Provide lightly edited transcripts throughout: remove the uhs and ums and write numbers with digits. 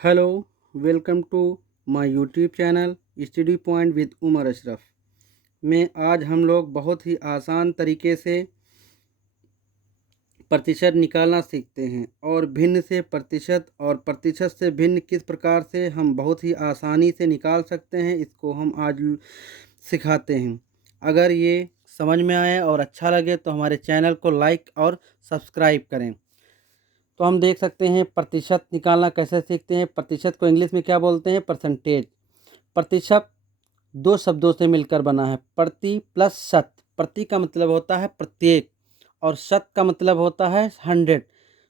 Hello, welcome to my YouTube channel study point with Umar Ashraf में आज हम लोग बहुत ही आसान तरीके से प्रतिशत निकालना सीखते हैं और भिन्न से प्रतिशत और प्रतिशत से भिन्न किस प्रकार से हम बहुत ही आसानी से निकाल सकते हैं, इसको हम आज सिखाते हैं। अगर ये समझ में आए और अच्छा लगे तो हमारे चैनल को लाइक और सब्सक्राइब करें। तो हम देख सकते हैं प्रतिशत निकालना कैसे सीखते हैं। प्रतिशत को इंग्लिश में क्या बोलते हैं? परसेंटेज। प्रतिशत दो शब्दों से मिलकर बना है, प्रति प्लस शत। प्रति का मतलब होता है प्रत्येक और शत का मतलब होता है 100।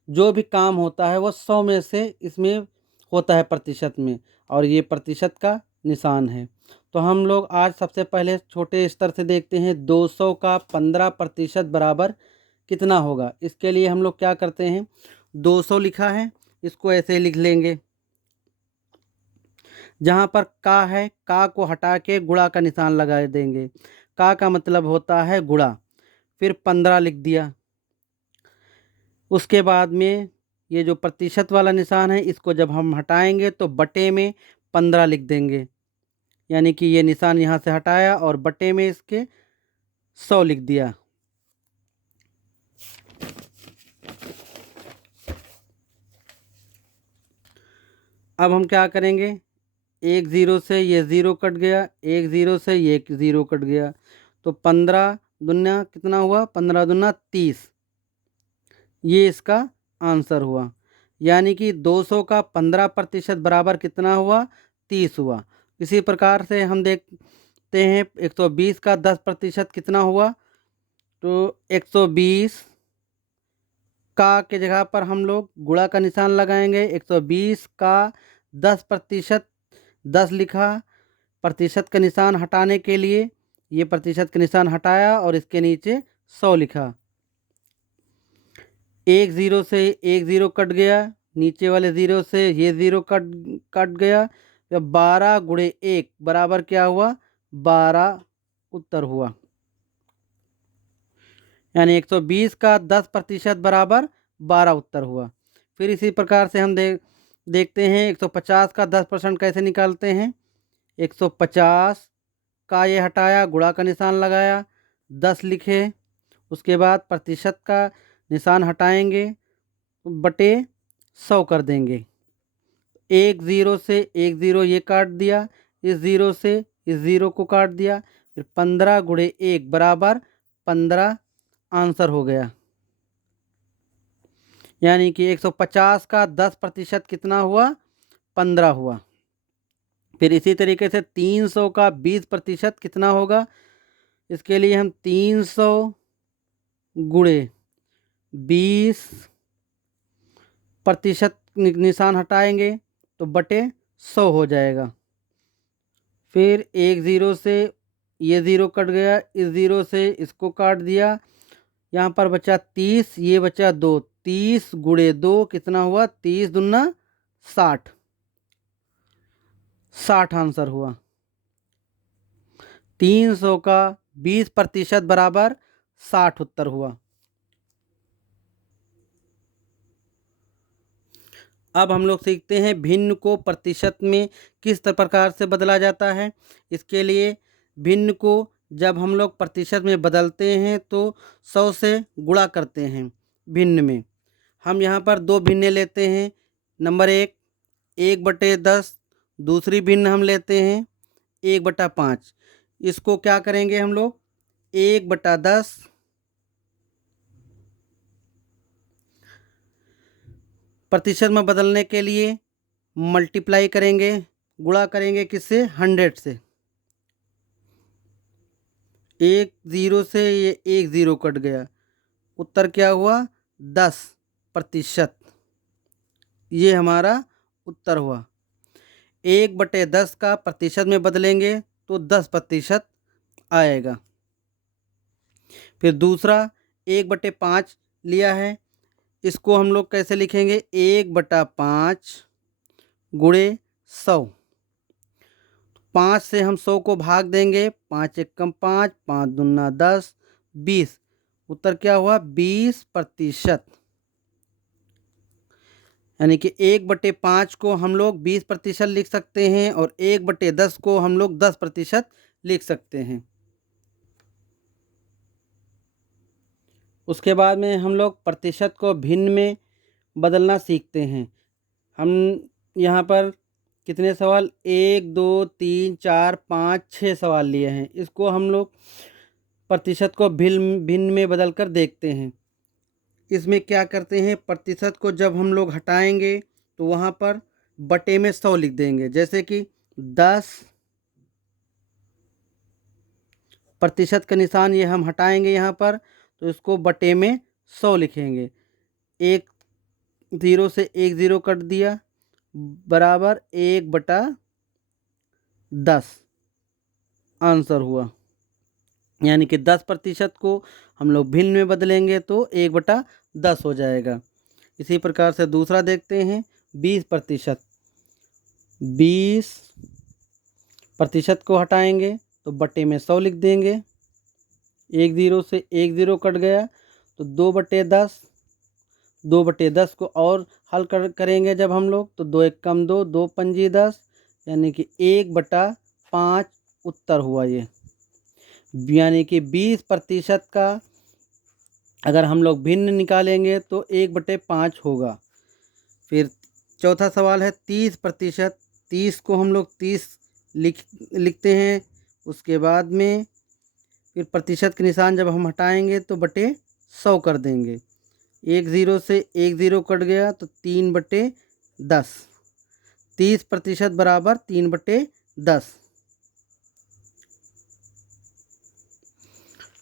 जो भी काम होता है वो 100 में से इसमें होता है प्रतिशत में, और ये प्रतिशत का निशान है। तो हम लोग आज सबसे पहले छोटे स्तर से देखते हैं 200 का 15% बराबर कितना होगा। इसके लिए हम लोग क्या करते हैं, 200 लिखा है, इसको ऐसे लिख लेंगे। जहाँ पर का है, का को हटा के गुणा का निशान लगा देंगे। का मतलब होता है गुणा। फिर 15 लिख दिया। उसके बाद में ये जो प्रतिशत वाला निशान है, इसको जब हम हटाएंगे तो बटे में 15 लिख देंगे। यानी कि ये निशान यहाँ से हटाया और बटे में इसके 100 लिख दिया। अब हम क्या करेंगे, एक ज़ीरो से ये ज़ीरो कट गया, एक ज़ीरो से ये एक ज़ीरो कट गया, तो 15 दुना कितना हुआ? 15 दुना 30। ये इसका आंसर हुआ। यानी कि 200 का 15% बराबर कितना हुआ? 30 हुआ। इसी प्रकार से हम देखते हैं 120 का 10% कितना हुआ? तो 120 का के जगह पर हम लोग गुणा का निशान लगाएंगे। 120 का 10%, 10 लिखा। प्रतिशत का निशान हटाने के लिए ये प्रतिशत का निशान हटाया और इसके नीचे 100 लिखा। एक ज़ीरो से एक ज़ीरो कट गया, नीचे वाले ज़ीरो से ये ज़ीरो कट कट गया। तो 12 गुणे 1 बराबर क्या हुआ? 12 उत्तर हुआ। यानी 120 का 10% बराबर 12 उत्तर हुआ। फिर इसी प्रकार से हम देखते हैं 150 का 10% कैसे निकालते हैं। 150 का ये हटाया, गुणा का निशान लगाया, 10 लिखे। उसके बाद प्रतिशत का निशान हटाएंगे, बटे 100 कर देंगे। एक ज़ीरो से एक ज़ीरो ये काट दिया, इस ज़ीरो से इस ज़ीरो को काट दिया। फिर 15 गुणे 1 बराबर 15 आंसर हो गया। यानी कि 150 का 10% कितना हुआ? 15 हुआ। फिर इसी तरीके से 300 का 20% कितना होगा? इसके लिए हम 300 गुणे 20% निशान हटाएंगे तो बटे 100 हो जाएगा। फिर एक ज़ीरो से ये ज़ीरो कट गया, इस ज़ीरो से इसको काट दिया। यहाँ पर बचा 30, ये बचा 2। 30 गुणे 2 कितना हुआ? 30 दुना 60। 60 आंसर हुआ। 300 का 20% बराबर 60 उत्तर हुआ। अब हम लोग सीखते हैं भिन्न को प्रतिशत में किस प्रकार से बदला जाता है। इसके लिए भिन्न को जब हम लोग प्रतिशत में बदलते हैं तो 100 से गुणा करते हैं। भिन्न में हम यहाँ पर दो भिन्ने लेते हैं। नंबर 1 1/10। दूसरी भिन्न हम लेते हैं 1/5। इसको क्या करेंगे हम लोग? 1/10 प्रतिशत में बदलने के लिए मल्टीप्लाई करेंगे, गुणा करेंगे किससे? 100 से। एक ज़ीरो से ये एक ज़ीरो कट गया, उत्तर क्या हुआ? 10%। ये हमारा उत्तर हुआ। 1/10 का प्रतिशत में बदलेंगे तो 10% आएगा। फिर दूसरा 1/5 लिया है, इसको हम लोग कैसे लिखेंगे? 1/5 गुणे 100। 5 से हम 100 को भाग देंगे, 5 एकम 5, 5 दूना 10, 20। उत्तर क्या हुआ? 20%। यानी कि 1/5 को हम लोग 20% लिख सकते हैं और 1/10 को हम लोग 10% लिख सकते हैं। उसके बाद में हम लोग प्रतिशत को भिन्न में बदलना सीखते हैं। हम यहाँ पर कितने सवाल 1 2 3 4 5 6 सवाल लिए हैं। इसको हम लोग प्रतिशत को भिन्न में बदल कर देखते हैं। इसमें क्या करते हैं, प्रतिशत को जब हम लोग हटाएंगे तो वहाँ पर बटे में 100 लिख देंगे। जैसे कि 10 प्रतिशत का निशान ये हम हटाएंगे यहाँ पर, तो इसको बटे में 100 लिखेंगे। 1 0 से 1 0 कट दिया बराबर 1/10 आंसर हुआ। यानी कि 10% को हम लोग भिन्न में बदलेंगे तो 1/10 हो जाएगा। इसी प्रकार से दूसरा देखते हैं 20%। 20% को हटाएंगे तो बटे में 100 लिख देंगे। 1 0 से 1 0 कट गया तो 2/10। 2/10 को और हल करेंगे जब हम लोग तो 2 1 कम 2 2 पंजी 10 यानी कि 1/5 उत्तर हुआ ये। यानी कि 20% का अगर हम लोग भिन्न निकालेंगे तो 1/5 होगा। फिर चौथा सवाल है 30%। 30 को हम लोग 30 लिखते हैं। उसके बाद में फिर प्रतिशत के निशान जब हम हटाएंगे तो बटे 100 कर देंगे। 1 0 से 1 0 कट गया तो 3/10। 30% बराबर 3/10।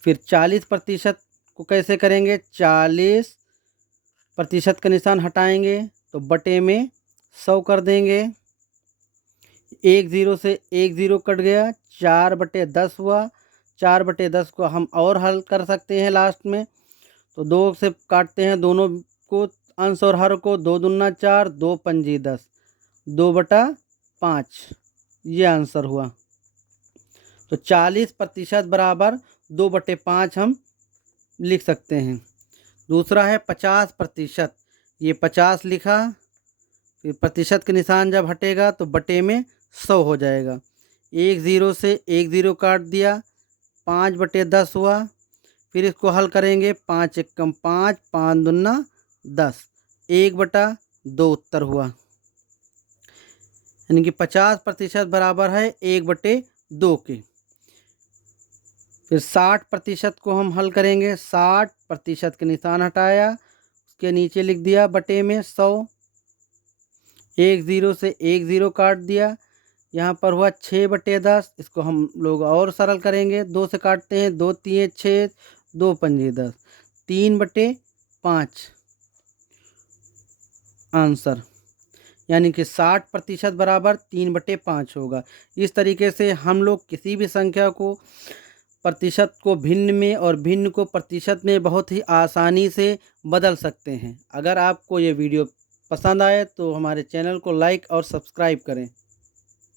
फिर 40% को कैसे करेंगे, 40% का निशान हटाएंगे तो बटे में 100 कर देंगे। 1 0 से 1 0 कट गया 4/10 हुआ। 4/10 को हम और हल कर सकते हैं लास्ट में, तो 2 से काटते हैं दोनों को, अंश और हर को। 2 दूना 4 2 पंजी 10 2/5 ये आंसर हुआ। तो 40% बराबर 2/5 हम लिख सकते हैं। दूसरा है 50%। ये 50 लिखा, फिर प्रतिशत के निशान जब हटेगा तो बटे में 100 हो जाएगा। 1 0 से 1 0 काट दिया 5/10 हुआ। फिर इसको हल करेंगे 5 1 कम 5 5 दूना 10 1/2 उत्तर हुआ। यानी कि 50% बराबर है 1/2 के। फिर 60% को हम हल करेंगे। 60% के निशान हटाया, उसके नीचे लिख दिया बटे में 100। 1 0 से 1 0 काट दिया, यहाँ पर हुआ 6/10। इसको हम लोग और सरल करेंगे, 2 से काटते हैं 2 3 6 2 पंजे 10 3/5 आंसर। यानी कि 60% बराबर 3/5 होगा। इस तरीके से हम लोग किसी भी संख्या को प्रतिशत को भिन्न में और भिन्न को प्रतिशत में बहुत ही आसानी से बदल सकते हैं। अगर आपको ये वीडियो पसंद आए तो हमारे चैनल को लाइक और सब्सक्राइब करें।